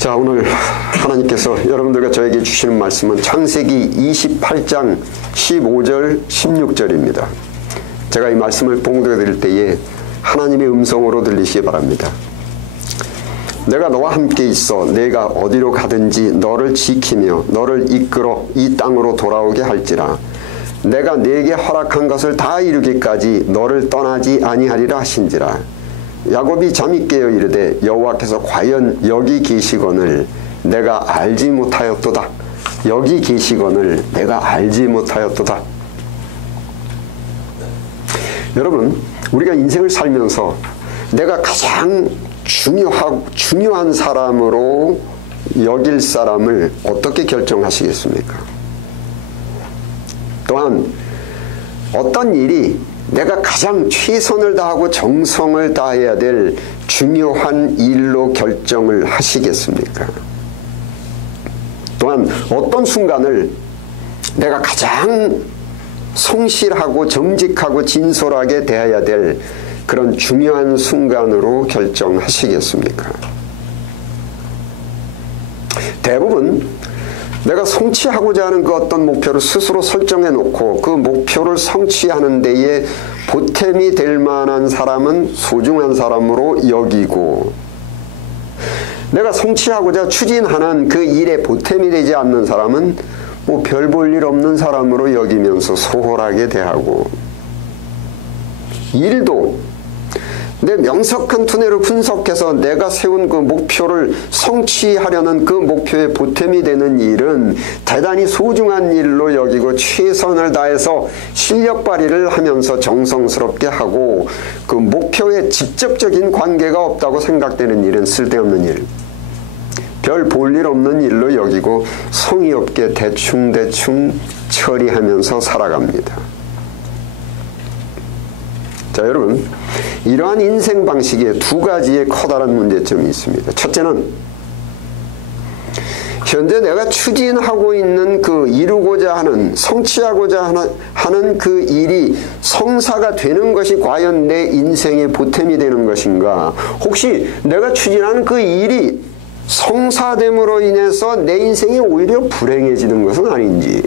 자, 오늘 하나님께서 여러분들과 저에게 주시는 말씀은 창세기 28장 15절 16절입니다. 제가 이 말씀을 봉독해 드릴 때에 하나님의 음성으로 들리시기 바랍니다. 내가 너와 함께 있어 내가 어디로 가든지 너를 지키며 너를 이끌어 이 땅으로 돌아오게 할지라. 내가 네게 허락한 것을 다 이루기까지 너를 떠나지 아니하리라 하신지라. 야곱이 잠이 깨어 이르되 여호와께서 과연 여기 계시거늘 내가 알지 못하였도다. 여기 계시거늘 내가 알지 못하였도다. 여러분, 우리가 인생을 살면서 내가 가장 중요한 사람으로 여길 사람을 어떻게 결정하시겠습니까? 또한 어떤 일이 내가 가장 최선을 다하고 정성을 다해야 될 중요한 일로 결정을 하시겠습니까? 또한 어떤 순간을 내가 가장 성실하고 정직하고 진솔하게 대해야 될 그런 중요한 순간으로 결정하시겠습니까? 대부분 내가 성취하고자 하는 그 어떤 목표를 스스로 설정해 놓고 그 목표를 성취하는 데에 보탬이 될 만한 사람은 소중한 사람으로 여기고, 내가 성취하고자 추진하는 그 일에 보탬이 되지 않는 사람은 뭐 별 볼 일 없는 사람으로 여기면서 소홀하게 대하고, 일도 내 명석한 두뇌로 분석해서 내가 세운 그 목표를 성취하려는 그 목표에 보탬이 되는 일은 대단히 소중한 일로 여기고 최선을 다해서 실력 발휘를 하면서 정성스럽게 하고, 그 목표에 직접적인 관계가 없다고 생각되는 일은 쓸데없는 일, 별 볼 일 없는 일로 여기고 성의 없게 대충대충 처리하면서 살아갑니다. 자, 여러분, 이러한 인생 방식에 두 가지의 커다란 문제점이 있습니다. 첫째는 현재 내가 추진하고 있는 그 이루고자 하는, 성취하고자 하는 그 일이 성사가 되는 것이 과연 내 인생의 보탬이 되는 것인가? 혹시 내가 추진하는 그 일이 성사됨으로 인해서 내 인생이 오히려 불행해지는 것은 아닌지.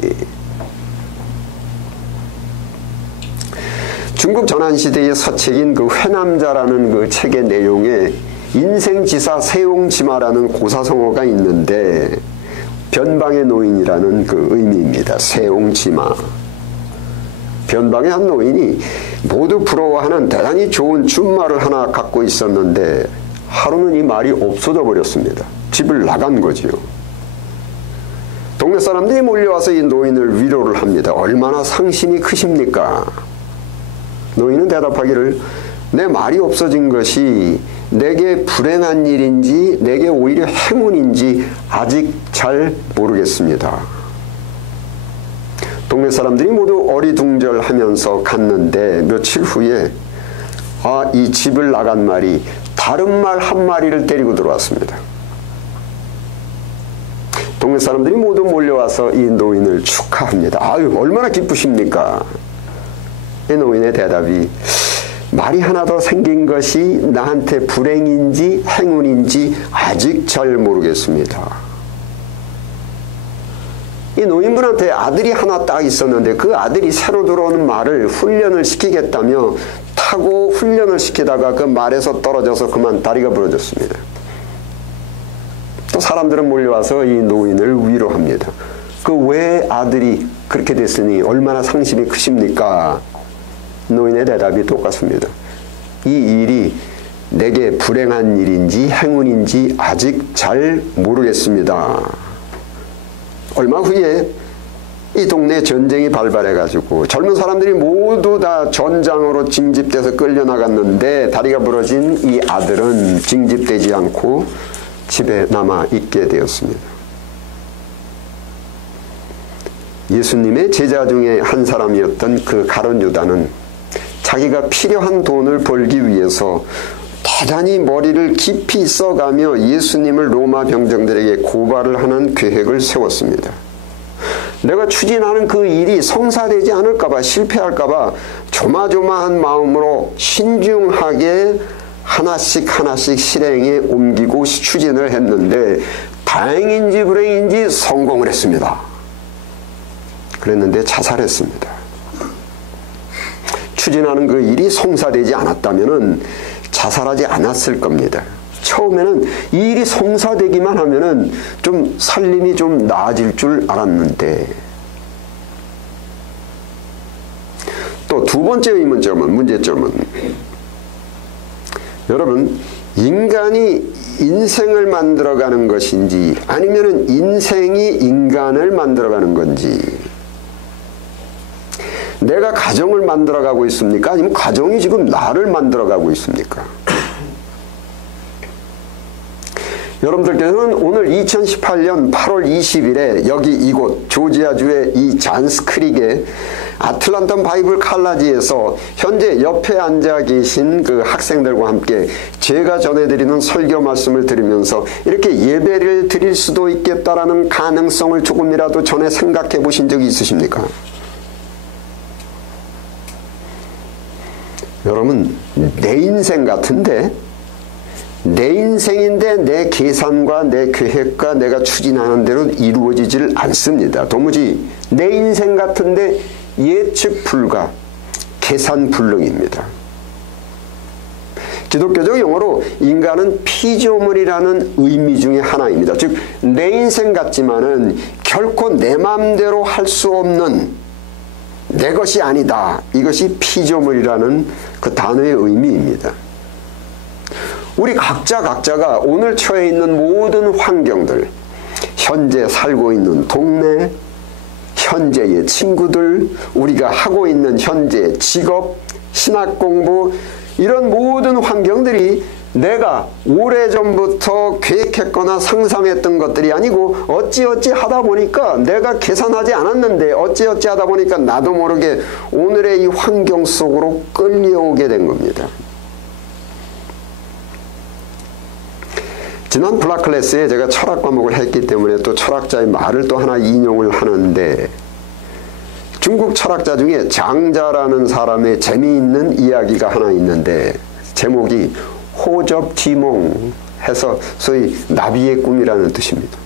중국 전환시대의 서책인 그 회남자라는 그 책의 내용에 인생지사 세옹지마라는 고사성어가 있는데, 변방의 노인이라는 그 의미입니다. 세옹지마. 변방의 한 노인이 모두 부러워하는 대단히 좋은 준말을 하나 갖고 있었는데 하루는 이 말이 없어져 버렸습니다. 집을 나간 거지요. 동네 사람들이 몰려와서 이 노인을 위로를 합니다. 얼마나 상심이 크십니까? 노인은 대답하기를, 내 말이 없어진 것이 내게 불행한 일인지 내게 오히려 행운인지 아직 잘 모르겠습니다. 동네 사람들이 모두 어리둥절하면서 갔는데 며칠 후에 이 집을 나간 말이 다른 말 한 마리를 데리고 들어왔습니다. 동네 사람들이 모두 몰려와서 이 노인을 축하합니다. 아유, 얼마나 기쁘십니까? 이 노인의 대답이, 말이 하나 더 생긴 것이 나한테 불행인지 행운인지 아직 잘 모르겠습니다. 이 노인분한테 아들이 하나 딱 있었는데 그 아들이 새로 들어오는 말을 훈련을 시키겠다며 타고 훈련을 시키다가 그 말에서 떨어져서 그만 다리가 부러졌습니다. 또 사람들은 몰려와서 이 노인을 위로합니다. 그 왜 아들이 그렇게 됐으니 얼마나 상심이 크십니까? 노인의 대답이 똑같습니다. 이 일이 내게 불행한 일인지 행운인지 아직 잘 모르겠습니다. 얼마 후에 이 동네에 전쟁이 발발해가지고 젊은 사람들이 모두 다 전장으로 징집돼서 끌려나갔는데 다리가 부러진 이 아들은 징집되지 않고 집에 남아 있게 되었습니다. 예수님의 제자 중에 한 사람이었던 그 가룟 유다는 자기가 필요한 돈을 벌기 위해서 대단히 머리를 깊이 써가며 예수님을 로마 병정들에게 고발을 하는 계획을 세웠습니다. 내가 추진하는 그 일이 성사되지 않을까봐, 실패할까봐 조마조마한 마음으로 신중하게 하나씩 하나씩 실행에 옮기고 추진을 했는데 다행인지 불행인지 성공을 했습니다. 그랬는데 자살했습니다. 추진하는 그 일이 성사되지 않았다면 자살하지 않았을 겁니다. 처음에는 이 일이 성사되기만 하면은 좀 살림이 좀 나아질 줄 알았는데. 또 두 번째 문제점은 여러분, 인간이 인생을 만들어가는 것인지 아니면은 인생이 인간을 만들어가는 건지, 내가 가정을 만들어가고 있습니까? 아니면 가정이 지금 나를 만들어가고 있습니까? 여러분들께서는 오늘 2018년 8월 20일에 여기 이곳 조지아주의 이 잔스 크릭의 아틀란타 바이블 칼라지에서 현재 옆에 앉아 계신 그 학생들과 함께 제가 전해드리는 설교 말씀을 들으면서 이렇게 예배를 드릴 수도 있겠다라는 가능성을 조금이라도 전에 생각해 보신 적이 있으십니까? 여러분, 내 인생 같은데, 내 인생인데 내 계산과 내 계획과 내가 추진하는 대로 이루어지질 않습니다. 도무지 내 인생 같은데 예측 불가, 계산 불능입니다. 기독교적 용어로 인간은 피조물이라는 의미 중에 하나입니다. 즉, 내 인생 같지만은 결코 내 마음대로 할 수 없는 내 것이 아니다. 이것이 피조물이라는 그 단어의 의미입니다. 우리 각자가 오늘 처해 있는 모든 환경들, 현재 살고 있는 동네, 현재의 친구들, 우리가 하고 있는 현재 직업, 신학 공부, 이런 모든 환경들이 내가 오래전부터 계획했거나 상상했던 것들이 아니고 어찌어찌 하다 보니까 내가 계산하지 않았는데 어찌어찌 하다 보니까 나도 모르게 오늘의 이 환경 속으로 끌려오게 된 겁니다. 지난 블락클래스에 제가 철학 과목을 했기 때문에 또 철학자의 말을 또 하나 인용을 하는데, 중국 철학자 중에 장자라는 사람의 재미있는 이야기가 하나 있는데 제목이 호접지몽 해서 소위 나비의 꿈이라는 뜻입니다.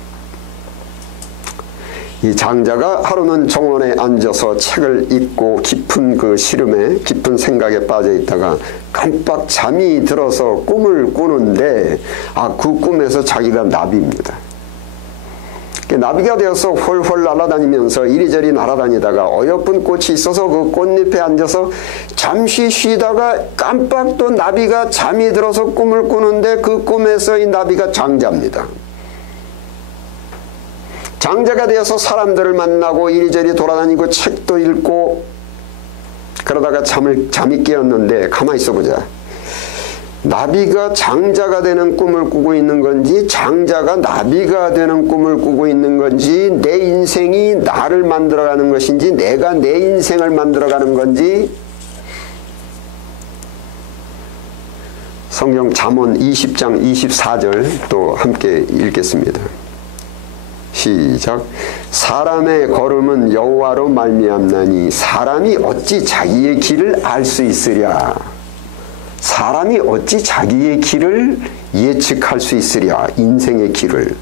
이 장자가 하루는 정원에 앉아서 책을 읽고 깊은 그 시름에 깊은 생각에 빠져 있다가 깜빡 잠이 들어서 꿈을 꾸는데 그 꿈에서 자기가 나비입니다. 나비가 되어서 홀홀 날아다니면서 이리저리 날아다니다가 어여쁜 꽃이 있어서 그 꽃잎에 앉아서 잠시 쉬다가 깜빡 또 나비가 잠이 들어서 꿈을 꾸는데 그 꿈에서 이 나비가 장자입니다. 장자가 되어서 사람들을 만나고 이리저리 돌아다니고 책도 읽고 그러다가 잠이 깨었는데 가만히 있어보자. 나비가 장자가 되는 꿈을 꾸고 있는 건지 장자가 나비가 되는 꿈을 꾸고 있는 건지 내 인생이 나를 만들어가는 것인지 내가 내 인생을 만들어가는 건지. 성경 잠언 20장 24절 또 함께 읽겠습니다. 시작. 사람의 걸음은 여호와로 말미암나니 사람이 어찌 자기의 길을 알 수 있으랴. 사람이 어찌 자기의 길을 예측할 수 있으랴. 인생의 길을.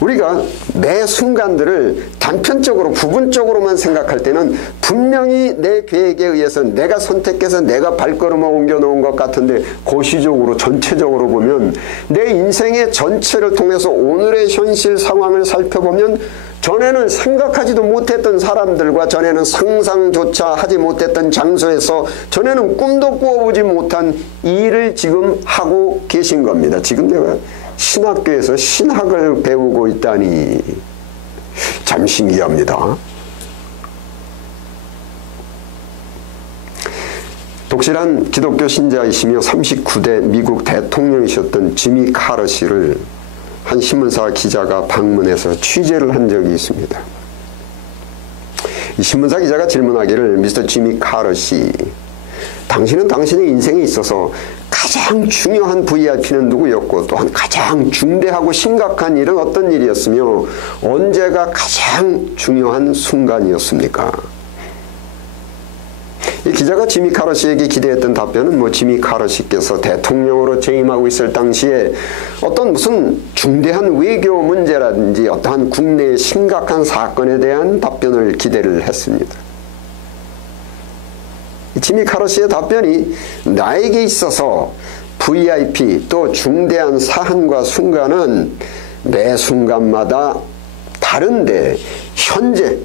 우리가 매 순간들을 단편적으로 부분적으로만 생각할 때는 분명히 내 계획에 의해서 내가 선택해서 내가 발걸음을 옮겨놓은 것 같은데 고시적으로 전체적으로 보면 내 인생의 전체를 통해서 오늘의 현실 상황을 살펴보면 전에는 생각하지도 못했던 사람들과 전에는 상상조차 하지 못했던 장소에서 전에는 꿈도 꾸어보지 못한 일을 지금 하고 계신 겁니다. 지금 내가 신학교에서 신학을 배우고 있다니 참 신기합니다. 독실한 기독교 신자이시며 39대 미국 대통령이셨던 지미 카러 씨를 한 신문사 기자가 방문해서 취재를 한 적이 있습니다. 이 신문사 기자가 질문하기를, 미스터 지미 카러 씨, 당신은 당신의 인생에 있어서 가장 중요한 VIP는 누구였고 또한 가장 중대하고 심각한 일은 어떤 일이었으며 언제가 가장 중요한 순간이었습니까? 이 기자가 지미 카러시에게 기대했던 답변은 뭐 지미 카러시께서 대통령으로 재임하고 있을 당시에 어떤 무슨 중대한 외교 문제라든지 어떠한 국내의 심각한 사건에 대한 답변을 기대를 했습니다. 지미 카러시의 답변이 나에게 있어서 VIP 또 중대한 사안과 순간은 매 순간마다 다른데 현재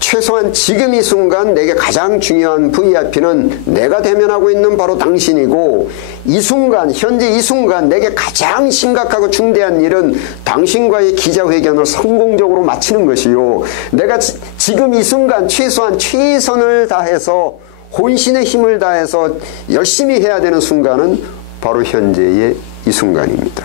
최소한 지금 이 순간 내게 가장 중요한 VIP는 내가 대면하고 있는 바로 당신이고 이 순간 현재 이 순간 내게 가장 심각하고 중대한 일은 당신과의 기자회견을 성공적으로 마치는 것이요. 내가 지금 이 순간 최소한 최선을 다해서 혼신의 힘을 다해서 열심히 해야 되는 순간은 바로 현재의 이 순간입니다.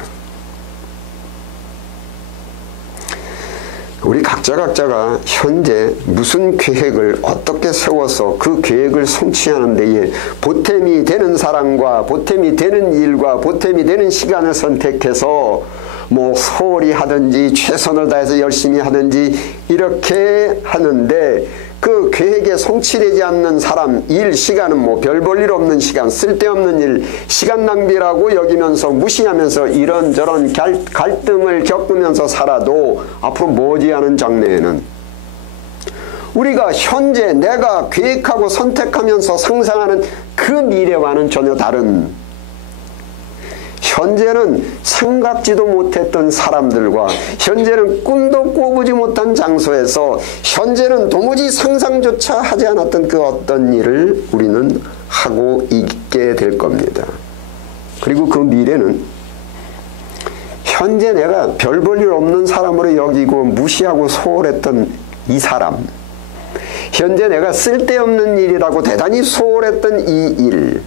우리 각자가 현재 무슨 계획을 어떻게 세워서 그 계획을 성취하는 데에 보탬이 되는 사람과 보탬이 되는 일과 보탬이 되는 시간을 선택해서 뭐 소홀히 하든지 최선을 다해서 열심히 하든지 이렇게 하는데 그 계획에 성취되지 않는 사람, 일, 시간은 뭐 별 볼 일 없는 시간, 쓸데없는 일, 시간 낭비라고 여기면서 무시하면서 이런저런 갈등을 겪으면서 살아도 앞으로 머지않은 장래에는 우리가 현재 내가 계획하고 선택하면서 상상하는 그 미래와는 전혀 다른 현재는 생각지도 못했던 사람들과 현재는 꿈도 꿔보지 못한 장소에서 현재는 도무지 상상조차 하지 않았던 그 어떤 일을 우리는 하고 있게 될 겁니다. 그리고 그 미래는 현재 내가 별 볼 일 없는 사람으로 여기고 무시하고 소홀했던 이 사람, 현재 내가 쓸데없는 일이라고 대단히 소홀했던 이 일,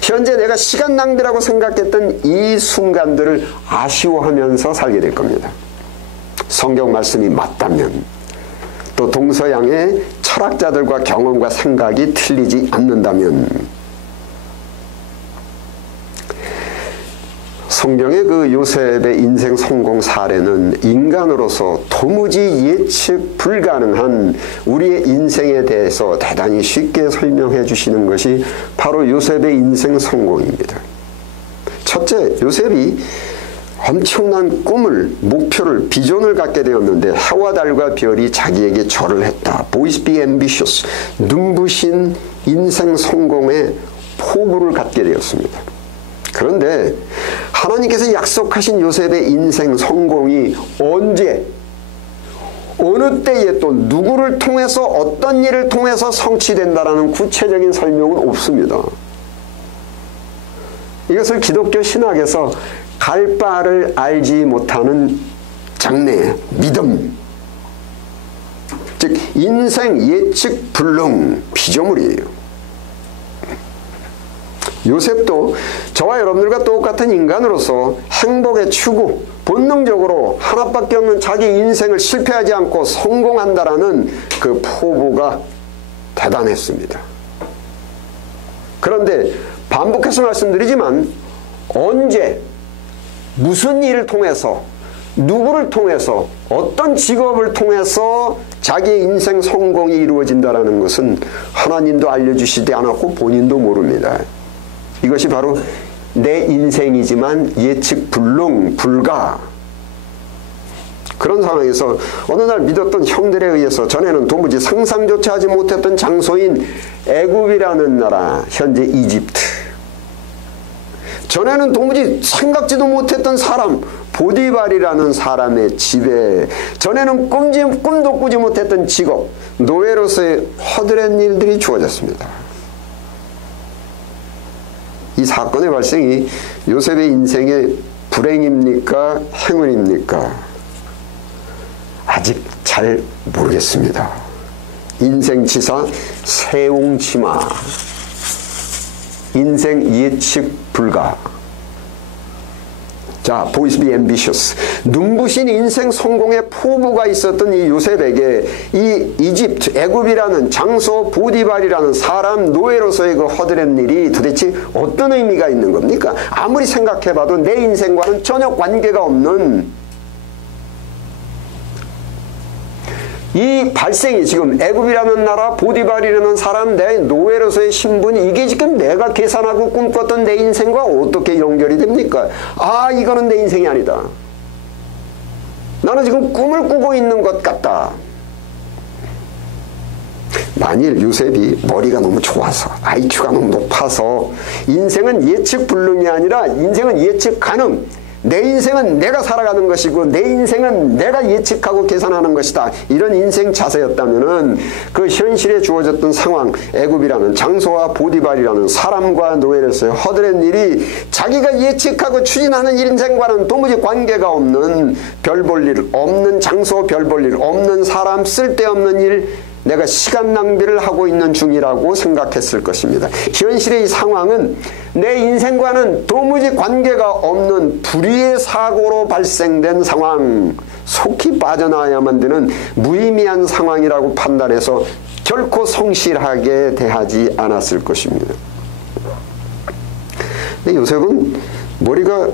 현재 내가 시간 낭비라고 생각했던 이 순간들을 아쉬워하면서 살게 될 겁니다. 성경 말씀이 맞다면 또 동서양의 철학자들과 경험과 생각이 틀리지 않는다면 성경의 그 요셉의 인생 성공 사례는 인간으로서 도무지 예측 불가능한 우리의 인생에 대해서 대단히 쉽게 설명해 주시는 것이 바로 요셉의 인생 성공입니다. 첫째, 요셉이 엄청난 꿈을, 목표를, 비전을 갖게 되었는데 해와 달과 별이 자기에게 절을 했다. Boys be ambitious. 눈부신 인생 성공의 포부를 갖게 되었습니다. 그런데 하나님께서 약속하신 요셉의 인생 성공이 언제, 어느 때에 또 누구를 통해서 어떤 일을 통해서 성취된다라는 구체적인 설명은 없습니다. 이것을 기독교 신학에서 갈 바를 알지 못하는 장래, 믿음, 즉 인생 예측 불능 피조물이에요. 요셉도 저와 여러분들과 똑같은 인간으로서 행복의 추구, 본능적으로 하나밖에 없는 자기 인생을 실패하지 않고 성공한다라는 그 포부가 대단했습니다. 그런데 반복해서 말씀드리지만 언제, 무슨 일을 통해서, 누구를 통해서, 어떤 직업을 통해서 자기의 인생 성공이 이루어진다는 것은 하나님도 알려주시지 않았고 본인도 모릅니다. 이것이 바로 내 인생이지만 예측 불능, 불가. 그런 상황에서 어느 날 믿었던 형들에 의해서 전에는 도무지 상상조차 하지 못했던 장소인 애굽이라는 나라, 현재 이집트. 전에는 도무지 생각지도 못했던 사람, 보디발이라는 사람의 집에, 전에는 꿈도 꾸지 못했던 직업, 노예로서의 허드렛 일들이 주어졌습니다. 이 사건의 발생이 요셉의 인생의 불행입니까? 행운입니까? 아직 잘 모르겠습니다. 인생치사 세옹치마, 인생 예측 불가. 자, boys be ambitious. 눈부신 인생 성공의 포부가 있었던 이 요셉에게 이 이집트, 애굽이라는 장소, 보디발이라는 사람, 노예로서의 그 허드렛 일이 도대체 어떤 의미가 있는 겁니까? 아무리 생각해봐도 내 인생과는 전혀 관계가 없는 이 발생이 지금 애굽이라는 나라, 보디발이라는 사람, 내 노예로서의 신분이 이게 지금 내가 계산하고 꿈꿨던 내 인생과 어떻게 연결이 됩니까? 아, 이거는 내 인생이 아니다. 나는 지금 꿈을 꾸고 있는 것 같다. 만일 요셉이 머리가 너무 좋아서 IQ가 너무 높아서 인생은 예측 불능이 아니라 인생은 예측 가능, 내 인생은 내가 살아가는 것이고 내 인생은 내가 예측하고 계산하는 것이다, 이런 인생 자세였다면은 그 현실에 주어졌던 상황, 애굽이라는 장소와 보디발이라는 사람과 노예로서의 허드렛 일이 자기가 예측하고 추진하는 인생과는 도무지 관계가 없는, 별 볼 일 없는 장소, 별 볼 일 없는 사람, 쓸데없는 일, 내가 시간 낭비를 하고 있는 중이라고 생각했을 것입니다. 현실의 이 상황은 내 인생과는 도무지 관계가 없는 불의의 사고로 발생된 상황, 속히 빠져나와야만 되는 무의미한 상황이라고 판단해서 결코 성실하게 대하지 않았을 것입니다. 근데 요셉은 머리가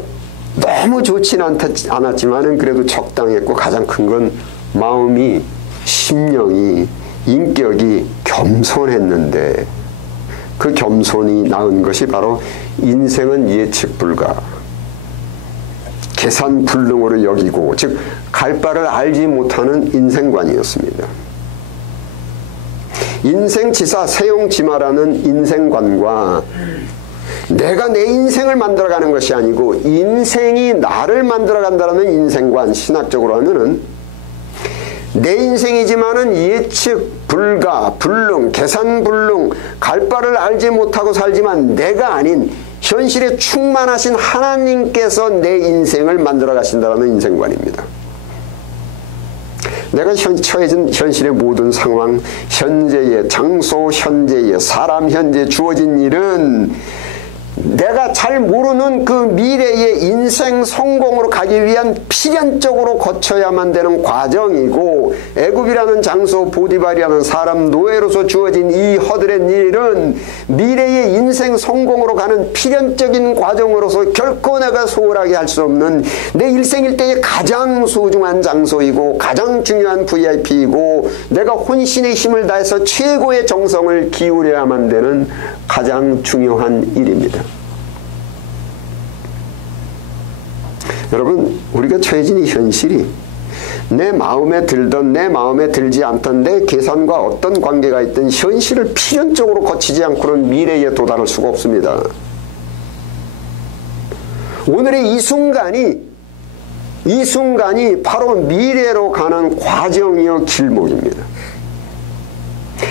너무 좋지는 않았지만 그래도 적당했고, 가장 큰 건 마음이, 심령이, 인격이 겸손했는데, 그 겸손이 낳은 것이 바로 인생은 예측 불가, 계산 불능으로 여기고, 즉 갈 바를 알지 못하는 인생관이었습니다. 인생지사 세용지마라는 인생관과 내가 내 인생을 만들어가는 것이 아니고 인생이 나를 만들어간다는 인생관, 신학적으로 하면은 내 인생이지만은 예측 불가, 불능, 계산 불능, 갈 바를 알지 못하고 살지만 내가 아닌 현실에 충만하신 하나님께서 내 인생을 만들어 가신다는 인생관입니다. 내가 처해진 현실의 모든 상황, 현재의 장소, 현재의 사람, 현재 주어진 일은 내가 잘 모르는 그 미래의 인생 성공으로 가기 위한 필연적으로 거쳐야만 되는 과정이고, 애굽이라는 장소, 보디발이라는 사람, 노예로서 주어진 이 허드렛 일은 미래의 인생 성공으로 가는 필연적인 과정으로서 결코 내가 소홀하게 할 수 없는 내 일생일대의 가장 소중한 장소이고 가장 중요한 VIP이고 내가 혼신의 힘을 다해서 최고의 정성을 기울여야만 되는 가장 중요한 일입니다. 여러분, 우리가 처해진 이 현실이 내 마음에 들던 내 마음에 들지 않던 내 계산과 어떤 관계가 있든 현실을 필연적으로 거치지 않고는 미래에 도달할 수가 없습니다. 오늘의 이 순간이 바로 미래로 가는 과정이요 길목입니다.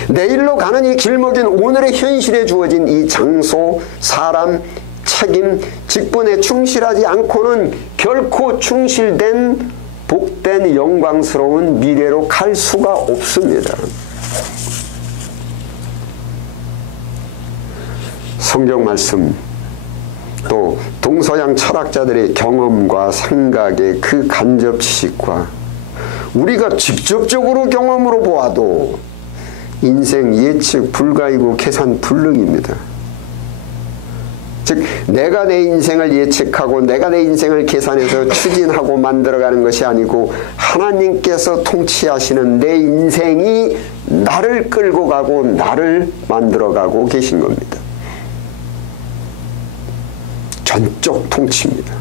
내일로 가는 이 길목인 오늘의 현실에 주어진 이 장소, 사람, 책임, 직분에 충실하지 않고는 결코 충실된 복된 영광스러운 미래로 갈 수가 없습니다. 성경 말씀, 또 동서양 철학자들의 경험과 생각의 그 간접 지식과 우리가 직접적으로 경험으로 보아도 인생 예측 불가이고 계산 불능입니다. 즉 내가 내 인생을 예측하고 내가 내 인생을 계산해서 추진하고 만들어가는 것이 아니고 하나님께서 통치하시는 내 인생이 나를 끌고 가고 나를 만들어가고 계신 겁니다. 전적 통치입니다.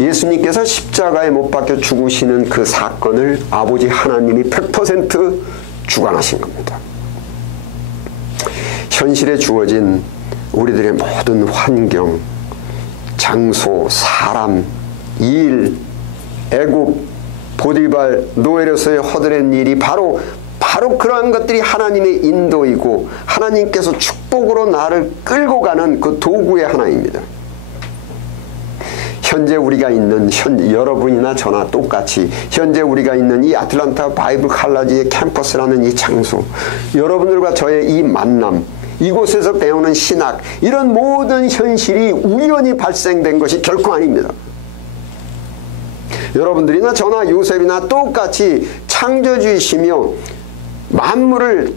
예수님께서 십자가에 못 박혀 죽으시는 그 사건을 아버지 하나님이 100% 주관하신 겁니다. 현실에 주어진 우리들의 모든 환경, 장소, 사람, 일, 애굽, 보디발, 노예로서의 허드렛 일이 바로 그러한 것들이 하나님의 인도이고 하나님께서 축복으로 나를 끌고 가는 그 도구의 하나입니다. 현재 우리가 있는 여러분이나 저나 똑같이 현재 우리가 있는 이 아틀란타 바이블 칼라지의 캠퍼스라는 이 장소, 여러분들과 저의 이 만남, 이곳에서 배우는 신학, 이런 모든 현실이 우연히 발생된 것이 결코 아닙니다. 여러분들이나 저나 요셉이나 똑같이 창조주이시며 만물을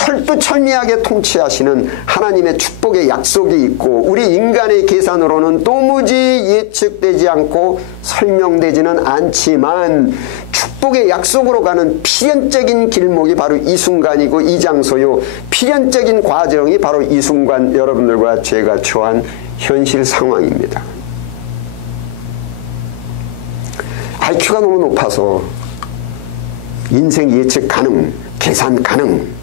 철두철미하게 통치하시는 하나님의 축복의 약속이 있고 우리 인간의 계산으로는 도무지 예측되지 않고 설명되지는 않지만 축복의 약속으로 가는 필연적인 길목이 바로 이 순간이고 이 장소요. 필연적인 과정이 바로 이 순간 여러분들과 제가 처한 현실 상황입니다. IQ가 너무 높아서 인생 예측 가능, 계산 가능.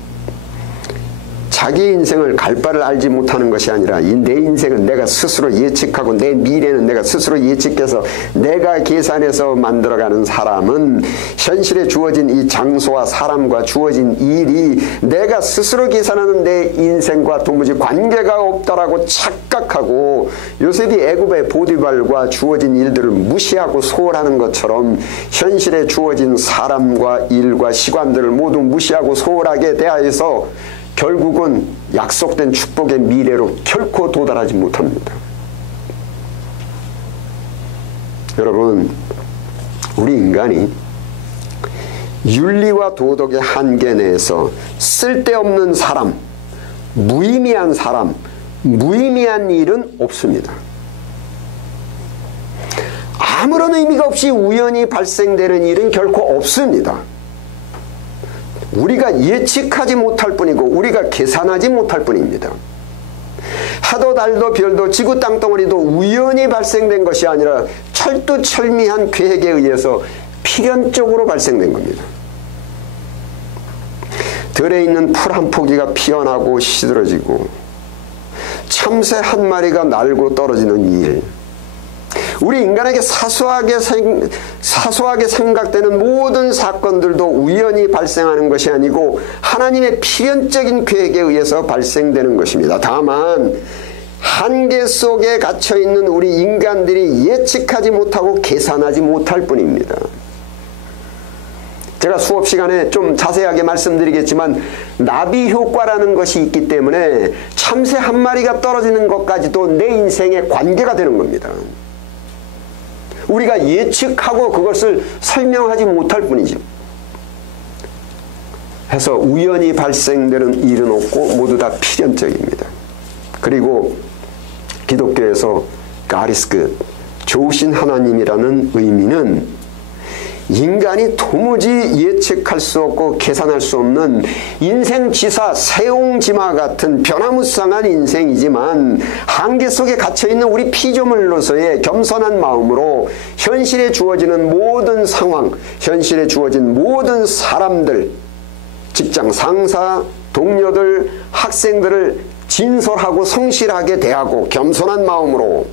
자기 인생을 갈 바를 알지 못하는 것이 아니라 내 인생은 내가 스스로 예측하고 내 미래는 내가 스스로 예측해서 내가 계산해서 만들어가는 사람은 현실에 주어진 이 장소와 사람과 주어진 일이 내가 스스로 계산하는 내 인생과 도무지 관계가 없다라고 착각하고 요셉이 애굽의 보디발과 주어진 일들을 무시하고 소홀하는 것처럼 현실에 주어진 사람과 일과 시간들을 모두 무시하고 소홀하게 대하여서 결국은 약속된 축복의 미래로 결코 도달하지 못합니다. 여러분, 우리 인간이 윤리와 도덕의 한계 내에서 쓸데없는 사람, 무의미한 사람, 무의미한 일은 없습니다. 아무런 의미가 없이 우연히 발생되는 일은 결코 없습니다. 우리가 예측하지 못할 뿐이고 우리가 계산하지 못할 뿐입니다. 해도 달도 별도 지구 땅덩어리도 우연히 발생된 것이 아니라 철두철미한 계획에 의해서 필연적으로 발생된 겁니다. 들에 있는 풀 한 포기가 피어나고 시들어지고 참새 한 마리가 날고 떨어지는 일, 우리 인간에게 사소하게 생각되는 모든 사건들도 우연히 발생하는 것이 아니고 하나님의 필연적인 계획에 의해서 발생되는 것입니다. 다만 한계 속에 갇혀있는 우리 인간들이 예측하지 못하고 계산하지 못할 뿐입니다. 제가 수업 시간에 좀 자세하게 말씀드리겠지만 나비 효과라는 것이 있기 때문에 참새 한 마리가 떨어지는 것까지도 내 인생에 관계가 되는 겁니다. 우리가 예측하고 그것을 설명하지 못할 뿐이죠. 해서 우연히 발생되는 일은 없고 모두 다 필연적입니다. 그리고 기독교에서 God is good, 좋으신 하나님이라는 의미는 인간이 도무지 예측할 수 없고 계산할 수 없는 인생지사 세옹지마 같은 변화무쌍한 인생이지만 한계 속에 갇혀있는 우리 피조물로서의 겸손한 마음으로 현실에 주어지는 모든 상황, 현실에 주어진 모든 사람들, 직장 상사, 동료들, 학생들을 진솔하고 성실하게 대하고 겸손한 마음으로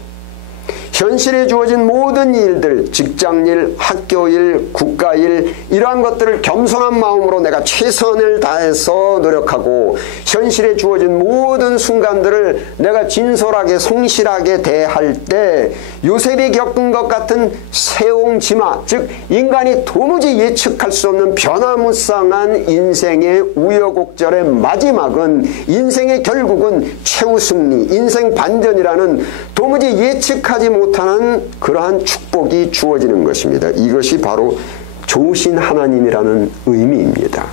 현실에 주어진 모든 일들, 직장일, 학교일, 국가일 이러한 것들을 겸손한 마음으로 내가 최선을 다해서 노력하고 현실에 주어진 모든 순간들을 내가 진솔하게 성실하게 대할 때 요셉이 겪은 것 같은 세옹지마, 즉 인간이 도무지 예측할 수 없는 변화무쌍한 인생의 우여곡절의 마지막은 인생의 결국은 최후승리, 인생 반전이라는 도무지 예측하지 못하는 그러한 축복이 주어지는 것입니다. 이것이 바로 좋으신 하나님이라는 의미입니다.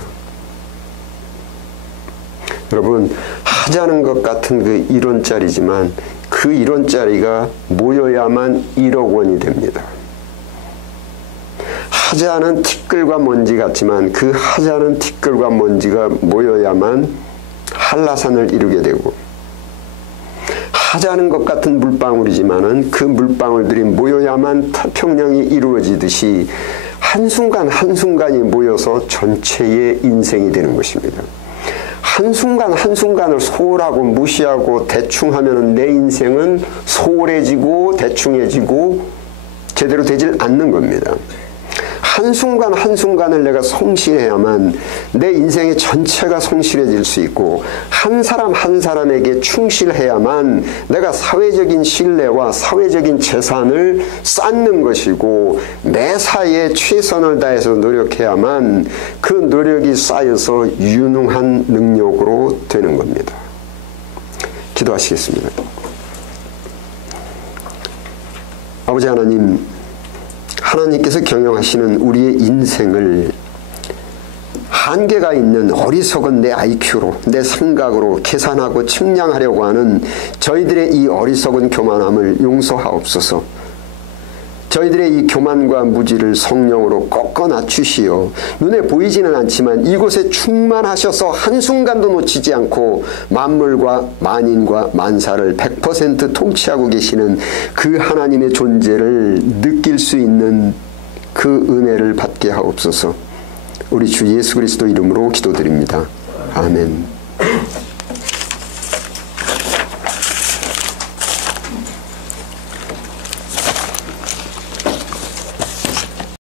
여러분, 하자는 것 같은 그 1원짜리지만 그 1원짜리가 모여야만 1억 원이 됩니다. 하자는 티끌과 먼지 같지만 그 하자는 티끌과 먼지가 모여야만 한라산을 이루게 되고 하자는 것 같은 물방울이지만은 그 물방울들이 모여야만 태평양이 이루어지듯이 한순간 한순간이 모여서 전체의 인생이 되는 것입니다. 한순간 한순간을 소홀하고 무시하고 대충 하면은 내 인생은 소홀해지고 대충해지고 제대로 되질 않는 겁니다. 한순간 한순간을 내가 성실해야만 내 인생의 전체가 성실해질 수 있고 한 사람 한 사람에게 충실해야만 내가 사회적인 신뢰와 사회적인 재산을 쌓는 것이고 매사에 최선을 다해서 노력해야만 그 노력이 쌓여서 유능한 능력으로 되는 겁니다. 기도하시겠습니다. 아버지 하나님, 하나님께서 경영하시는 우리의 인생을 한계가 있는 어리석은 내 IQ로, 내 생각으로 계산하고 측량하려고 하는 저희들의 이 어리석은 교만함을 용서하옵소서. 저희들의 이 교만과 무지를 성령으로 꺾어 낮추시어 눈에 보이지는 않지만 이곳에 충만하셔서 한순간도 놓치지 않고 만물과 만인과 만사를 100% 통치하고 계시는 그 하나님의 존재를 느낄 수 있는 그 은혜를 받게 하옵소서. 우리 주 예수 그리스도 이름으로 기도드립니다. 아멘.